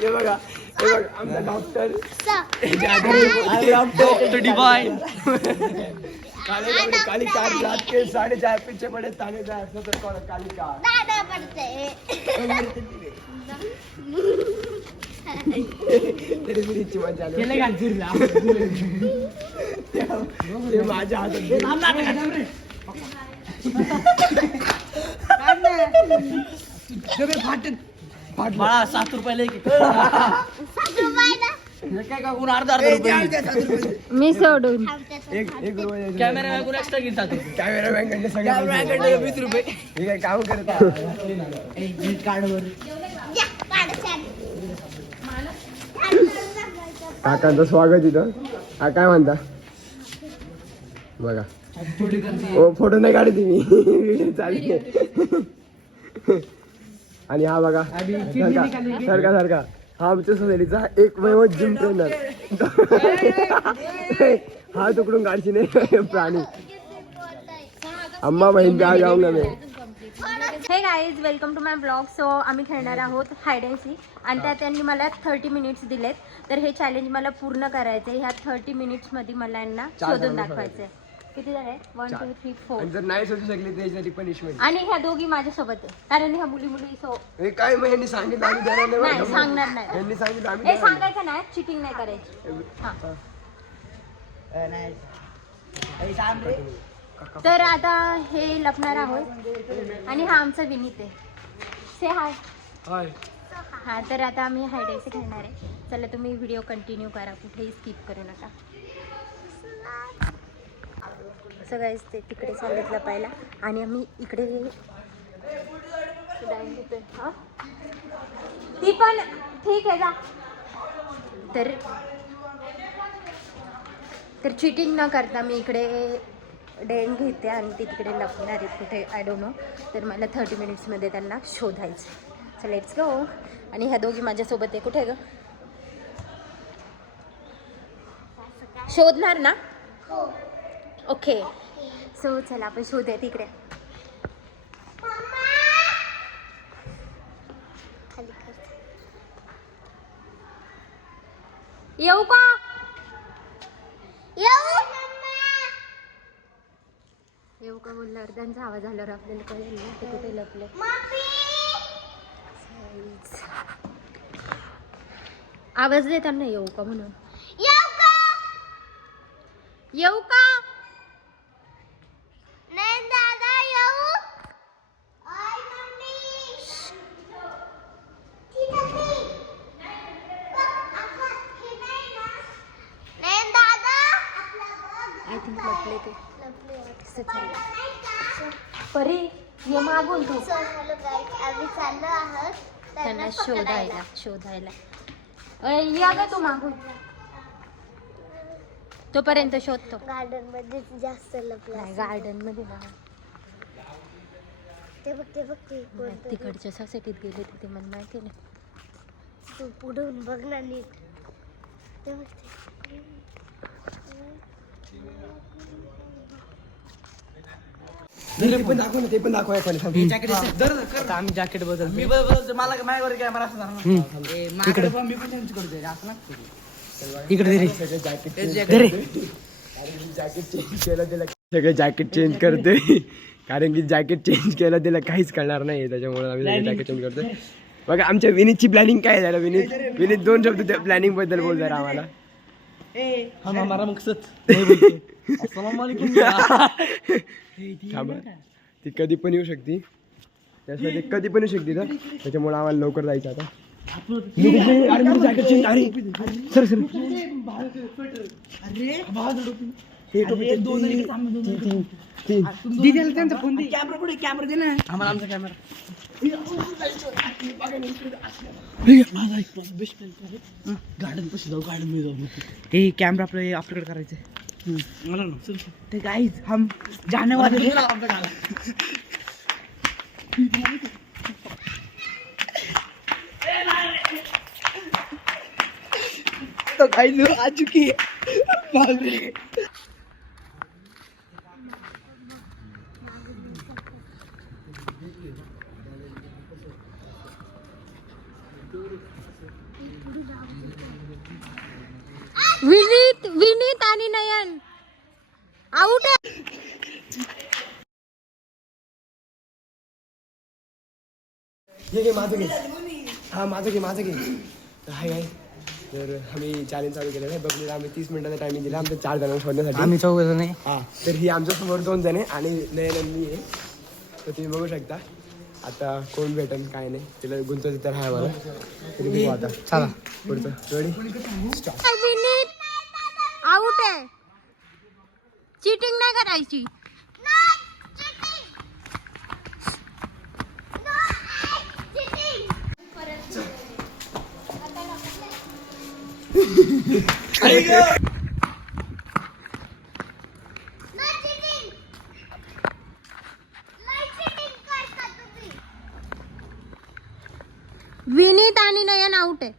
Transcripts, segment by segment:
हे बघा आमचा डॉक्टर काली 4 रात के 4:30 पीछे पड़े ताने जा तो काली का दादा पड़ते तेरे मिरीची मजा आली केले का फिरला ते माझ्या हातात नाम ना रे जबे फाटन बाळा 7 रुपये लेके 7 रुपये ना काय का कोण अर्धा रुपये मी सोडून एक कॅमेरा कोण एक्स्ट्रा घेतात कॅमेरा बँकडे सगळे 20 रुपये हे काय काम करत कार्डवर काकांचं स्वागत इथं हा काय म्हणता बघा फोटो नाही काढते मी व्हिडिओ चालू आणि हा बघा सारखा हा आमच्या सोसायटीचा एक वैवत जिम ट्रेनर हा तुकडून काढची नाही प्राणी अम्मा बहीण जा जाऊंगा मैं hey guys welcome to my blog. So आम्ही खेळणार आहोत हाईड अँड सीक आणि त्यात त्यांनी मला 30 मिनिट्स दिलेत. तर हे चॅलेंज मला पूर्ण करायचं आहे. ह्या 30 मिनिट्समध्ये मला यांना शोधून दाखवायचं आहे. किती झाले 1 2 3 4 जर नाही शोधू शकले त्याच्यासाठी पनिशमेंट आणि ह्या दोघी माझ्यासोबत आहे कारण ह्या मुली हे काय मग यांनी सांगितलं आम्ही देणार नाही सांगणार नाही. यांनी सांगितलं आम्ही हे सांगायचं नाही चिटिंग नाही करायची. तर आता हे लपणार आहोत आणि हा आमचा विनीत आहे. से हाय. हा तर आता आम्ही हाईड अँड सीक खेळणार आहे. चला तुम्ही व्हिडिओ कंटिन्यू करा कुठेही स्किप करू नका. सगळं ते तिकडे चालत लपायला आणि आम्ही इकडे हां ती पण ठीक आहे जा. तर चिटिंग न करता मी इकडे डेन घेते आणि ती तिकडे लपणार आहे कुठे आय डोंट नो. तर मला 30 मिनिट्समध्ये त्यांना शोधायचं. So let's go. आणि ह्या दोघी माझ्यासोबत आहे. कुठे ग शोधणार ना. ओके सो चला आपण शोधूया तिकडे. येऊ का येऊ का बोलल्यावर त्यांचा आवाज आल्यावर आपल्याला कळेल ना ते कुठे लपले. आवाज देताना येऊ का म्हणून येऊ का नाही दादा येऊ आय थिंक लपले ते परी ये मागून तू. हॅलो गाईज आम्ही चाललो आहोत त्यांना शोधायला या ग तू मागून तोपर्यंत शोधतो. गार्डन मध्ये जास्त लपला गार्डन मध्ये ना ते बघ तिकडच्या सोसायटीत गेले ते मला माहिती नाही. तू पुढून बघ ना नीट. ते बघ ते पण दाखव आम्ही जॅकेट बदल मी बदल मला माझ्यावर कॅमेरा असणार माझ्याकडे पण मी पण चेंज करतोय असं ना इकडे सगळं जॅकेट चेंज करतोय कारण की जॅकेट चेंज केलं त्याला काहीच कळणार नाही. त्याच्यामुळे आम्ही जॅकेट चेंज करतोय. बघा आमच्या विनीतची प्लॅनिंग काय झालं. विनीत 2 शब्द त्या प्लॅनिंग बद्दल बोल जरा आम्हाला. हमारा मकसद थांबा ती कधी पण येऊ शकते त्यासाठी कधी पण येऊ शकते तर त्याच्यामुळे आम्हाला लवकर जायचं आता. जॅकेट चेंज सर त्यांचा फोन कॅमेरा पुढे कॅमेरा दे ना आम्हाला आमचा कॅमेरा. गार्डन पशी जाऊ गार्डन मध्ये जाऊ. हे कॅमेरा आपल्याकडे करायचं मला ना ते गाईज हम जाने वाले तो गाइस लोग आ चुकी है. आउट आहे. घे माझं घे. हा माझं घे. तर हाय हाय. तर आम्ही चॅलेंज चालू केलेलं आहे. बघलेलं आम्ही 30 मिनिटाचा टायमिंग दिला आमच्या 4 जणांना शोधण्यासाठी. आम्ही 4 जण आहे. हा तर ही आमच्यासमोर 2 जण आहे आणि नयन मी आहे. तर तुम्ही बघू शकता आता कोण भेटेल काय नाही तिला गुंतवते तर हाय मला तरी बघू आता. चला पुढचं रेडी विनीत आउट आहे. चीटिंग नाही करायची. विनीत आणि नयन आउट आहे.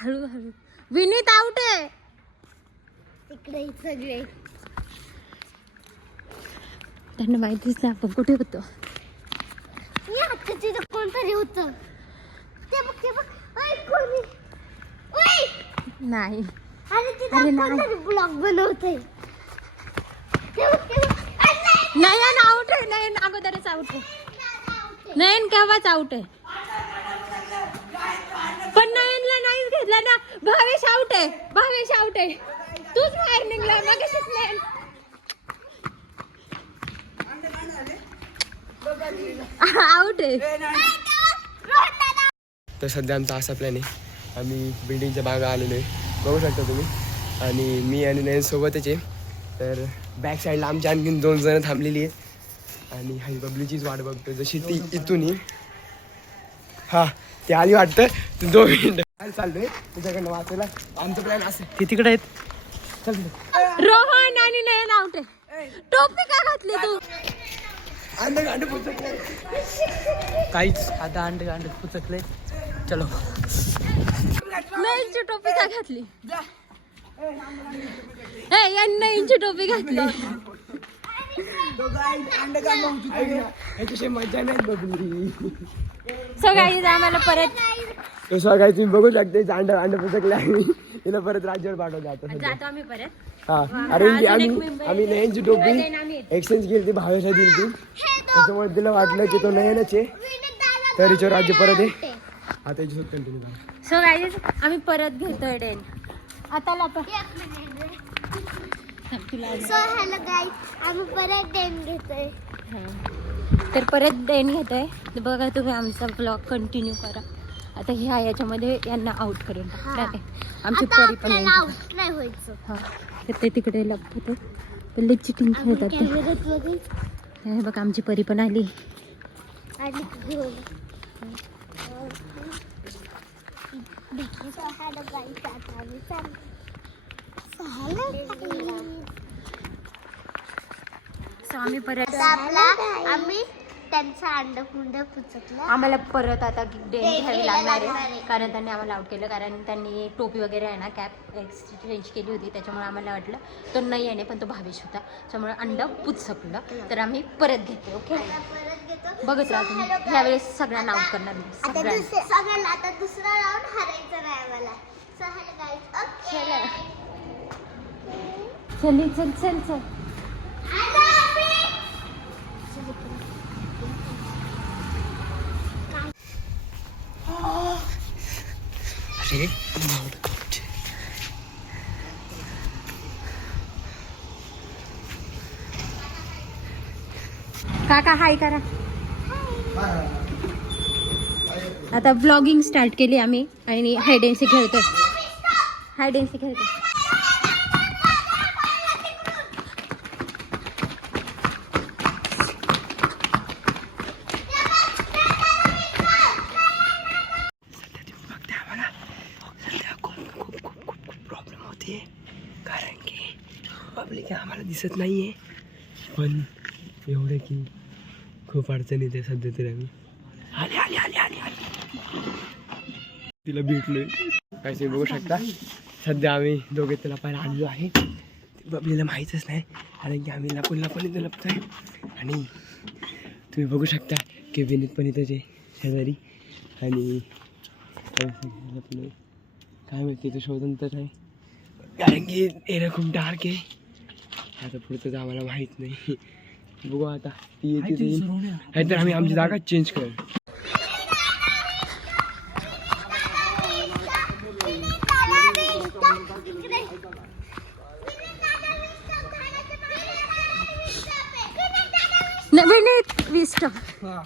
हळू विनीत आउट आहे. इकडे सगळे त्यांना माहितीच नाही आपण कुठे होतो. या तिथं कोणतरी होतं. ते बघ ऐ कोणी ओय नाही अरे तिथं कोणतरी ब्लॉग बनवतंय. ते बघ नयन आउट आहे. नयन अगोदरच आउट आहे. नयन केव्हाच आउट आहे. पण नयनला नाहीच घेतला ना. भावेश आउट आहे. तूच बाहेर निघला मगाशीच. नयन आउट आहे. तर सध्या आमचा असा प्लॅन आहे आम्ही बिल्डिंगच्या बागा आलेलो आहे बघू शकता तुम्ही आणि मी आणि नयन सोबतच आहे. तर बॅक साईडला आमच्या आणखीन 2 जण थांबलेली आहेत आणि हाई बबलीचीच वाट बघतो जशी ती इथून हा ती आली वाटतं. 2 मिनिटं चाललोय तुझ्याकडनं वाचायला. आमचं प्लॅन असं ते तिकडे आहेत. चल रोहन आणि नयन आउट आहे. टोपी का घातली तू. काहीच आता अंडे पुचकले. चलो नयनची टोपी का घातली. नयनची टोपी घातली. मजा नाही बबली. सो गाईज आम्हाला परत कसं काय तुम्ही बघू शकते अंड पुचकले आम्ही तिला परत राज्यावर पाठवलं आता सध्या. जातो आम्ही परत. हा अरे आम्ही नयनची टोपी एक्सचेंज केली ती भावेशला दिली ती त्याच्यामुळे तिला वाटलं की तो नयनच आहे तर हिच्यावर राज्य परत आहे. आता याच्यासोबत कंटिन्यू करा. सो गाईज आम्ही परत घेतोय डेन. आता सो हॅलो गाईज आम्ही परत डेन घेतोय. तर परत डेन घेतोय. तर बघा तुम्ही आमचा ब्लॉग कंटिन्यू करा. आता ह्या याच्यामध्ये यांना आउट करून टाकते. आमची परी पण येईल. आउट नाही व्हायचं. हा तर ते तिकडे लपते पहिले चिटिंग खेळतात ते. कॅमेऱ्यात बघून हे बघा आमची परी पण आली. आणि घेऊन सो हॅलो गाईज आता आम्ही चाललो. सो आम्ही परत आम्ही त्यांचं अंड पुंड पुचकलं. आम्हाला परत आता डेन घ्यावी लागणार आहे कारण त्यांनी आम्हाला आउट केलं. कारण त्यांनी टोपी वगैरे आहे ना कॅप एक्सचेंज केली होती त्याच्यामुळे आम्हाला वाटलं तो नाही आहे पण तो भावेश होता त्याच्यामुळे अंड पुचकलं. तर आम्ही परत घेतो. ओके परत घेतो. बघत राहा तुम्ही. ह्यावेळेस सगळ्यांना आउट करणार मी. सगळ्यांना आता दुसरा राऊंड हारायचा नाही आम्हाला. सो हॅलो गाईज ओके चल अरे काका हाय करा. आता ब्लॉगिंग स्टार्ट केली आम्ही आणि हाईड अँड सीक खेळतोय. प्रॉब्लेम होते कारण की पब्लिक आम्हाला दिसत नाहीये पण एवढे की खूप अडचणी ते सध्या तरी आम्ही आली तिला भेटलोय. काय तुम्ही बघू शकता सध्या आम्ही दोघे तिला पाहायला आलेलो आहे. बबलीला माहीतच नाही कारण की आम्ही लपून लपतोय आणि तुम्ही बघू शकता की विनीत पण इथंच आहे शेजारी. आणि आपलं काय माहिती तो शोधून तर आहे कारण की एरिया खूप डार्क आहे. आता पुढचं तर आम्हाला माहीत नाही. बघू आता ती येते ती नाही तर आम्ही आमची जागा चेंज करू. विनीत विस्ट हा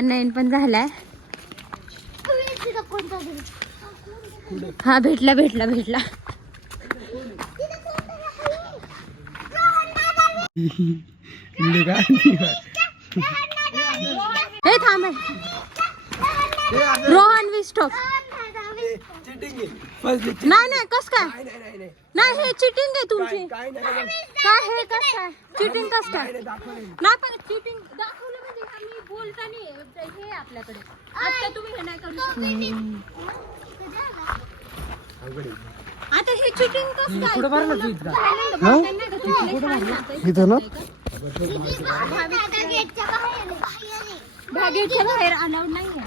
9 पण झालाय. हा भेटला. हे थांब रोहन विस्टॉक नाही कस काय नाही हे चिटिंग आहे तुमची. काय हे कस काय चिटिंग कस काय नाही पण चिटिंग दाखवलं म्हणजे आम्ही बोलताना हे आपल्याकडे आता तुम्ही हे नाही करू आता हे चिटिंग कस काय पुढे भरलं तू इथं ना भागेच्या बाहेर अलाउड नाही आहे.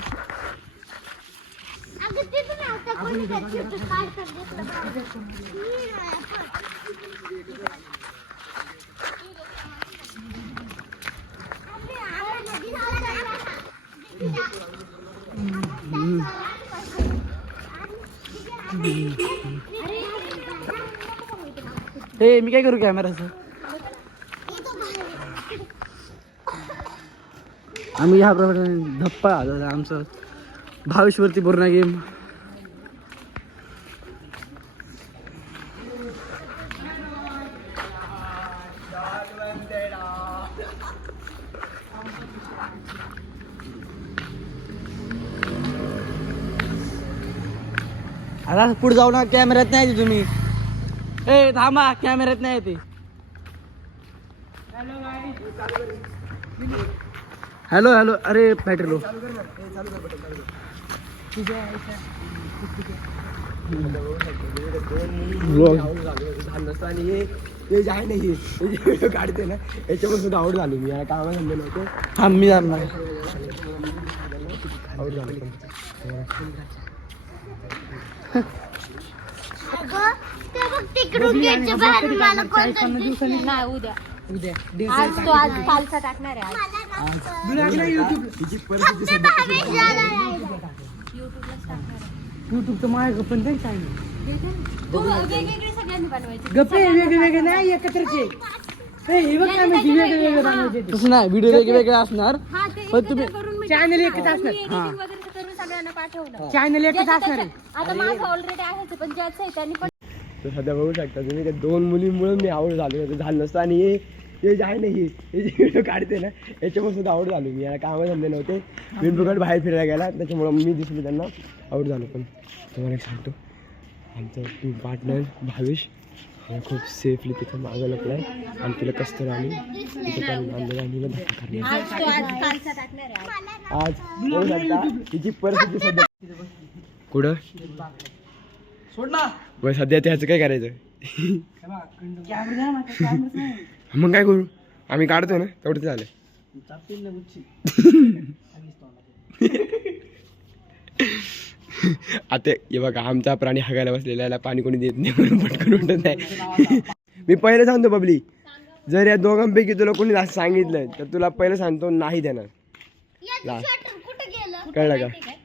मी काय करू कॅमेराचं. आम्ही ह्या प्रमाणे धप्पा आमचं भावेशवरती पूर्ण गेम. आता पुढे जाऊ ना कॅमेऱ्यात नाही येते तुम्ही. ए थांबा कॅमेऱ्यात नाही येते. हॅलो अरे बॅटरी लो. आणि हे जे आहे ना हे व्हिडिओ काढते ना याच्यावर सुद्धा आवड झाली. मी याला कामाला समजलं नव्हतं. हा मी जाणार. आवड झाली नाही उद्या आज तो आज कालचा टाकणार आहे. तिची परिस्थिती सध्या युट्यूबचं माझ्या पण ते तू वेगवेगळे सगळ्यांनी बनवायचे गप्पे वेगवेगळे नाही एकत्रचे. तसं नाही व्हिडिओ वेगवेगळे असणार पण तुम्ही चॅनल एकच असणार. सगळ्यांना पाठवलं चॅनल एकच असणार आहे. आता माझं ऑलरेडी आहे पण ज्याचं आहे त्यांनी पण तर सध्या बघू शकता तुम्ही त्या 2 मुलींमुळे मी आवड झालं नसतं. आणि हे जे आहे ना हे जे व्हिडिओ काढते ना याच्यामुळे सुद्धा आवड झालो. मी याला कामं धंदे नव्हते. बिनफुकट बाहेर फिरायला गेला त्याच्यामुळं मी दिसलो त्यांना आवड झालो. पण तुम्हाला एक सांगतो आमचा टीम पार्टनर भावेश खूप सेफली तिथं मागं लपला आहे. आणि तिला कसं आणि तिथं पण आणलं आणि धक्का करणार आज बघू शकता तिची परिस्थिती सध्या कुठं सोड ना. बरं सध्या त्याचं काय करायचं. मग काय करू आम्ही काढतो ना तेवढं झालं. आता हे बघा आमचा प्राणी हागायला बसलेला याला पाणी कोणी देत नाही म्हणून पटकन उठत नाही. मी पहिले सांगतो बबली जर या दोघांपैकी तुला कोणी असं सांगितलं तर तुला पहिलं सांगतो नाही देणार. कळलं का नाही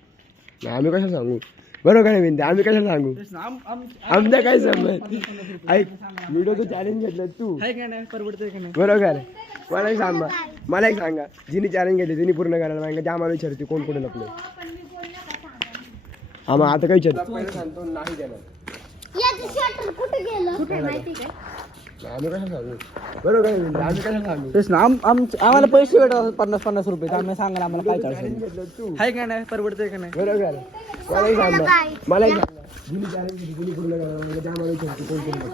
आम्ही कशाला सांगू बरोबर काय विनते आम्ही कशाला सांगू आमचा काय समज. ऐक व्हिडिओचं चॅलेंज घेतलं तू बरोबर. मला एक सांगा जिने चॅलेंज घेतले तिने पूर्ण करायला पाहिजे. आम्हाला विचारते कोण कुठे लपले आम्हाला आता काही सांगतो नाही देणार. आम्ही कशाला सांगू बरोबर काय आम्ही कशाला सांगू. तेच ना आम्हाला पैसे भेटतात 50-50 रुपये. आम्ही सांगा आम्हाला काय करायचं तू आहे का नाही परवडतंय का नाही. बरोबर मलाही सांगा मलाही सांगा जिने चॅलेंज घेतली तिने पूर्ण करायला पाहिजे. आम्हाला विचारते कोण कोण लपले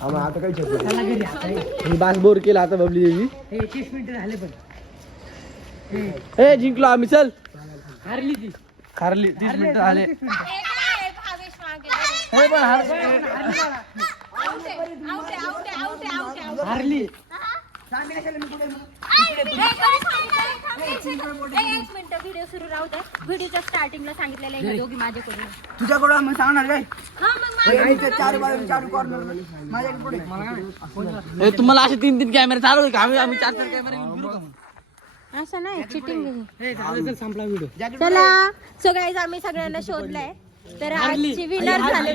आम्हाला आता काही शकतो. मी बास बोर केला आता बबली देवी. 30 मिनिटं झाले पण ए जिंकलो आम्ही. चल हारली 30 मिनिटं झाले. भावेश मागे हे पण हार आउट आहे हारली एक मिनिट व्हिडिओ सुरू राहू दे. व्हिडिओच्या स्टार्टिंगला सांगितलेलं आहे दोघी माझ्याकडून. तुझ्याकडं मग सांगणार काय हा मग तुम्हाला असे 3 कॅमेरे चालू आहे का आम्ही 4 कॅमेरे घेऊ का मग? असं नाही चिटिंग. संपला व्हिडिओ. चला सो गाईज आम्ही सगळ्यांना शोधलंय तर आजची विनर झाले.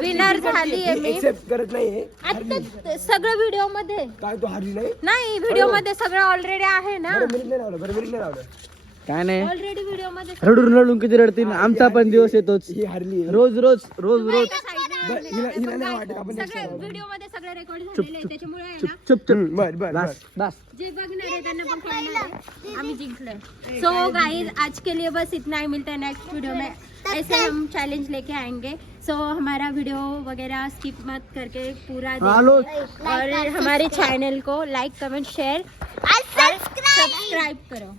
विनर झाली आहे मी. एक्सेप्ट करत नाही आता सगळं व्हिडिओ मध्ये काय तू हारली नाही. नाही व्हिडिओ मध्ये सगळं ऑलरेडी आहे ना. मिनिट नाही लावलं, बरं मिनिट नाही लावलं. काय नाही ऑलरेडी व्हिडिओ मध्ये रडून किती रडतील. आमचा पण दिवस येतोच ही हारली आहे. रोज हिला नाही वाटत आपण सगळं व्हिडिओ मध्ये सगळं रेकॉर्ड झालेलं आहे त्याच्यामुळे आहे ना चुप बर बर बर. बस जे बघणार है त्यांना पण कळणार है आम्ही जिंकलोय. सो गाइस आज के लिए बस इतना ही. मिलता है नेक्स्ट वीडियो में. ऐसे हम चैलेंज लेके आएंगे. सो हमारा वीडियो वगैरह स्किप मत करके पूरा देखो और हमारे चैनल को लाइक कमेंट शेयर और सब्सक्राइब करो.